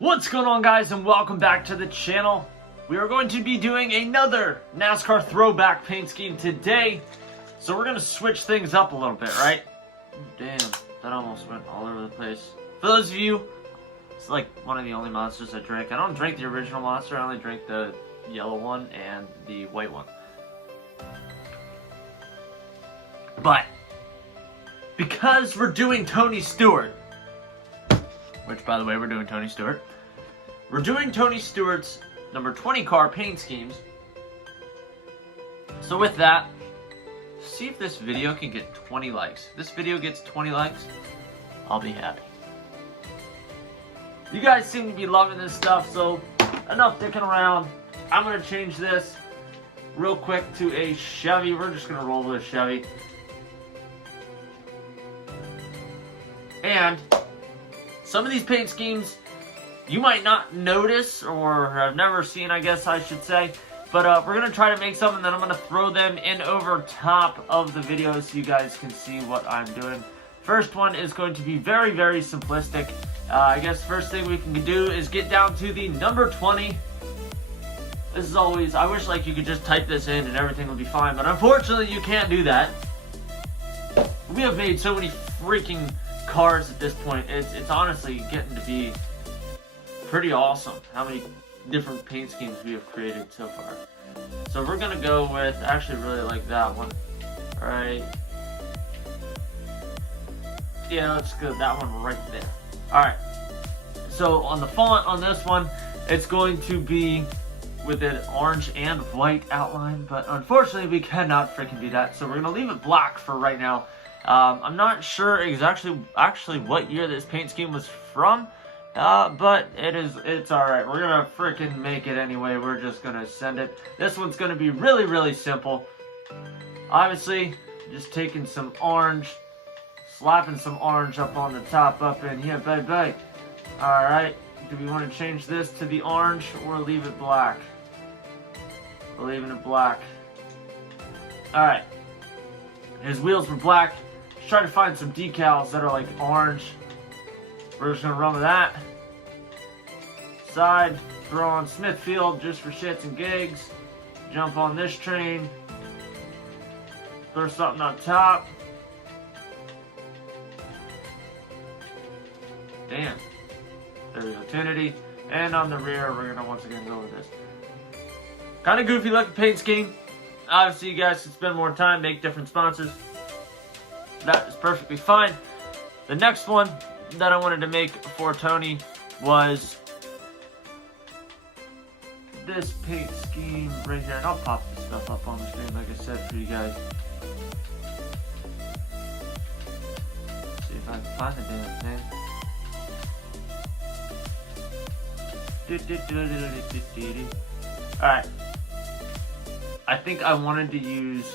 What's going on, guys, and welcome back to the channel. We are going to be doing another NASCAR Throwback paint scheme today. So we're going to switch things up a little bit, right? Damn, that almost went all over the place. For those of you, it's like one of the only monsters I drink. I don't drink the original monster, I only drink the yellow one and the white one. But, because we're doing Tony Stewart, which, by the way, we're doing Tony Stewart. We're doing Tony Stewart's number 20 car paint schemes. So with that, see if this video can get 20 likes. If this video gets 20 likes, I'll be happy. You guys seem to be loving this stuff, so enough dicking around. I'm going to change this real quick to a Chevy. We're just going to roll with a Chevy. And some of these paint schemes you might not notice or have never seen, I guess I should say. But we're going to try to make some, and then I'm going to throw them in over top of the video so you guys can see what I'm doing. First one is going to be very, very simplistic. I guess first thing we can do is get down to the number 20. This is always, I wish like you could just type this in and everything would be fine, but unfortunately you can't do that. We have made so many freaking cars at this point. It's honestly getting to be pretty awesome how many different paint schemes we have created so far. So we're gonna go with, I actually really like that one. Alright. Yeah, let's go that one right there. Alright. So on the font on this one, it's going to be with an orange and white outline, but unfortunately we cannot freaking do that. So we're gonna leave it black for right now. I'm not sure exactly what year this paint scheme was from, but it's alright. We're gonna freaking make it anyway. We're just gonna send it. This one's gonna be really, really simple. Obviously, just taking some orange, slapping some orange up on the top, up in here, baby. Alright, do we want to change this to the orange or leave it black? We're leaving it black. Alright, his wheels were black. Try to find some decals that are like orange. We're just gonna run with that. Side, throw on Smithfield just for shits and gigs. Jump on this train. Throw something on top. Damn. There we go, Tinity. And on the rear, we're gonna once again go with this. Kind of goofy looking paint scheme. Obviously, you guys can spend more time, make different sponsors. That is perfectly fine. The next one that I wanted to make for Tony was this paint scheme right here. And I'll pop this stuff up on the screen like I said for you guys. See if I can find the damn thing. Alright. I think I wanted to use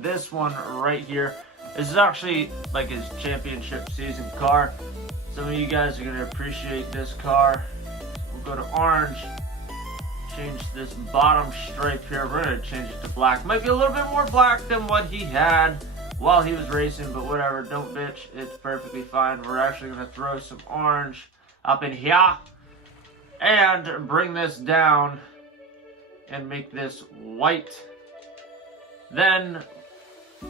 this one right here. This is actually like his championship season car. Some of you guys are going to appreciate this car. We'll go to orange. Change this bottom stripe here. We're going to change it to black. Might be a little bit more black than what he had while he was racing, but whatever. Don't bitch. It's perfectly fine. We're actually going to throw some orange up in here and bring this down and make this white. Then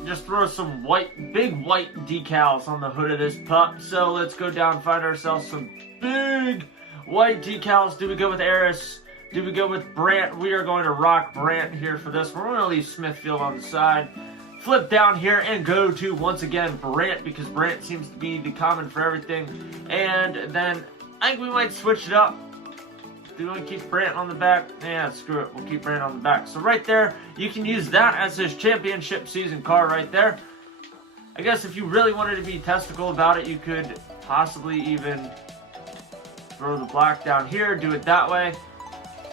just throw some big white decals on the hood of this pup. So let's go down and find ourselves some big white decals. Do we go with Eris? Do we go with Brant? We are going to rock Brant here for this. We're going to leave Smithfield on the side. Flip down here and go to, once again, Brant, because Brant seems to be the common for everything. And then I think we might switch it up. Do we want to keep Brant on the back? Yeah, screw it. We'll keep Brant on the back. So right there, you can use that as his championship season car right there. I guess if you really wanted to be testicle about it, you could possibly even throw the black down here, do it that way.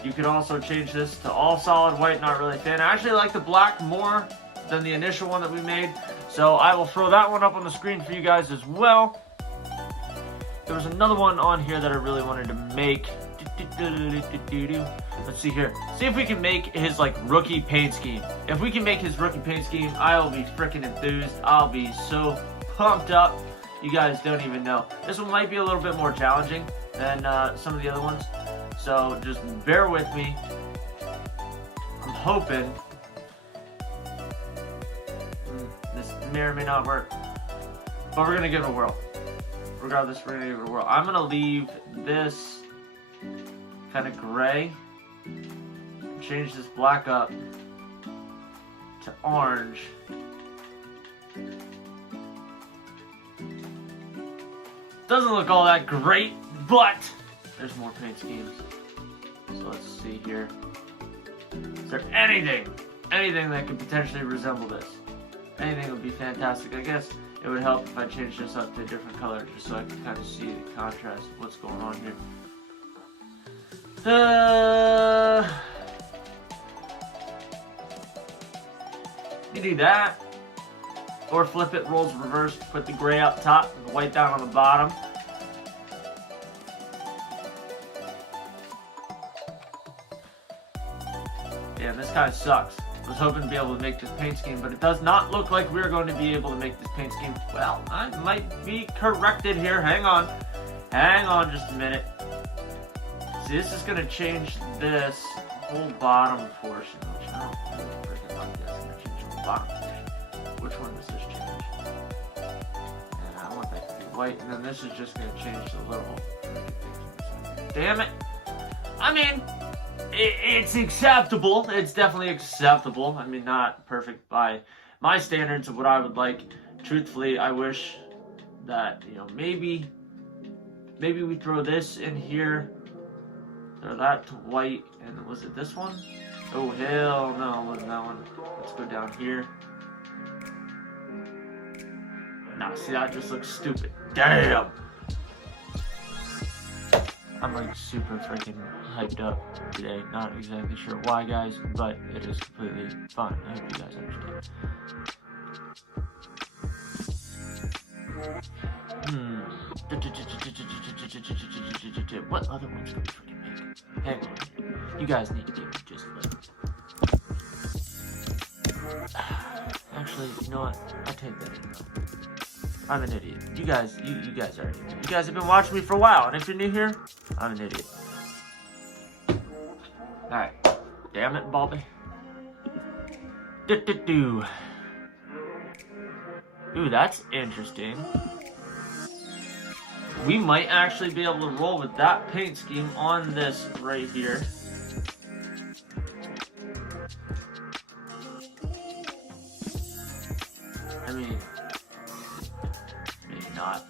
You could also change this to all solid white, not really a fan. I actually like the black more than the initial one that we made. So I will throw that one up on the screen for you guys as well. There was another one on here that I really wanted to make. Let's see here. See if we can make his like rookie paint scheme. If we can make his rookie paint scheme, I'll be freaking enthused. I'll be so pumped up. You guys don't even know. This one might be a little bit more challenging. than some of the other ones. So just bear with me. I'm hoping this may or may not work, but we're gonna give it a whirl. Regardless, we're gonna give it a whirl. I'm gonna leave this kind of gray, change this black up to orange. Doesn't look all that great, but there's more paint schemes. So let's see here. Is there anything that could potentially resemble this? Anything would be fantastic. I guess it would help if I changed this up to a different color, just so I can kind of see the contrast of what's going on here. You do that, or flip it, roles reversed, put the gray up top and the white down on the bottom. Damn, this kind of sucks. I was hoping to be able to make this paint scheme, but it does not look like we're going to be able to make this paint scheme. Well, I might be corrected here. Hang on just a minute. See, this is going to change this whole bottom portion, which I don't really freaking like. That's going to change the whole bottom portion. Which one does this change? And I want that to be white, and then this is just going to change the little things. Damn it. I mean, it's acceptable. It's definitely acceptable. I mean, not perfect by my standards of what I would like. Truthfully, I wish that, you know, maybe we throw this in here, throw that to white, and was it this one? Oh, hell no, it wasn't that one. Let's go down here. Nah, see, that just looks stupid. Damn! I'm like super freaking hyped up today. Not exactly sure why, guys, but it is completely fine. I hope you guys understand. What other ones can we freaking make? Hang on. You guys need to give me just a little. Actually, you know what? I'll take that. I'm an idiot. You guys already know. You guys have been watching me for a while, and if you're new here, I'm an idiot. Alright. Damn it, Bobby. Ooh, that's interesting. We might actually be able to roll with that paint scheme on this right here. I mean, maybe not.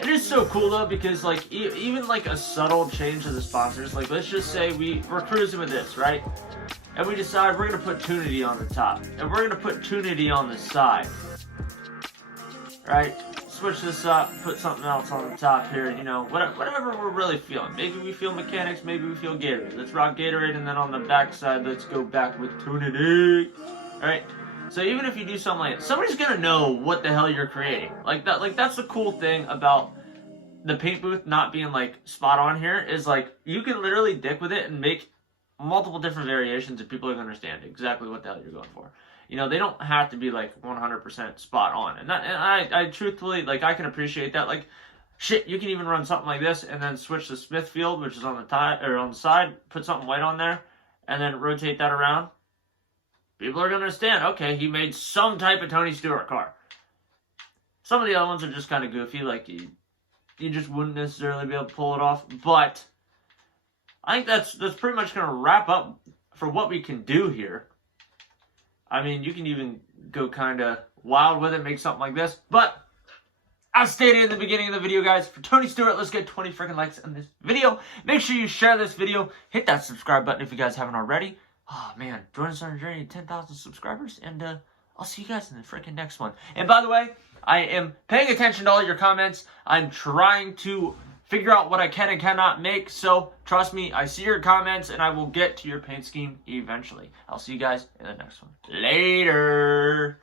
It is so cool though, because like even like a subtle change of the sponsors, like let's just say we're cruising with this, right? And we decide we're gonna put Tunity on the top, and we're gonna put Tunity on the side, right? Switch this up, put something else on the top here, you know, whatever we're really feeling. Maybe we feel Mechanics, maybe we feel Gatorade. Let's rock Gatorade, and then on the back side, let's go back with Tunity, right? So even if you do something like that, somebody's gonna know what the hell you're creating. Like that's the cool thing about the paint booth not being like spot on here, is like you can literally dick with it and make multiple different variations, and people are gonna understand exactly what the hell you're going for. You know, they don't have to be like 100% spot on, and I truthfully, like, I can appreciate that. Like, shit, you can even run something like this and then switch the Smithfield, which is on the on the side, put something white on there, and then rotate that around. People are gonna understand. Okay, he made some type of Tony Stewart car. Some of the other ones are just kind of goofy, like you just wouldn't necessarily be able to pull it off. But I think that's pretty much gonna wrap up for what we can do here. I mean, you can even go kind of wild with it, make something like this. But as stated in the beginning of the video, guys, for Tony Stewart, let's get 20 freaking likes on this video. Make sure you share this video. Hit that subscribe button if you guys haven't already. Oh, man, join us on our journey to 10,000 subscribers. And I'll see you guys in the freaking next one. And by the way, I am paying attention to all your comments. I'm trying to figure out what I can and cannot make. So trust me, I see your comments, and I will get to your paint scheme eventually. I'll see you guys in the next one. Later.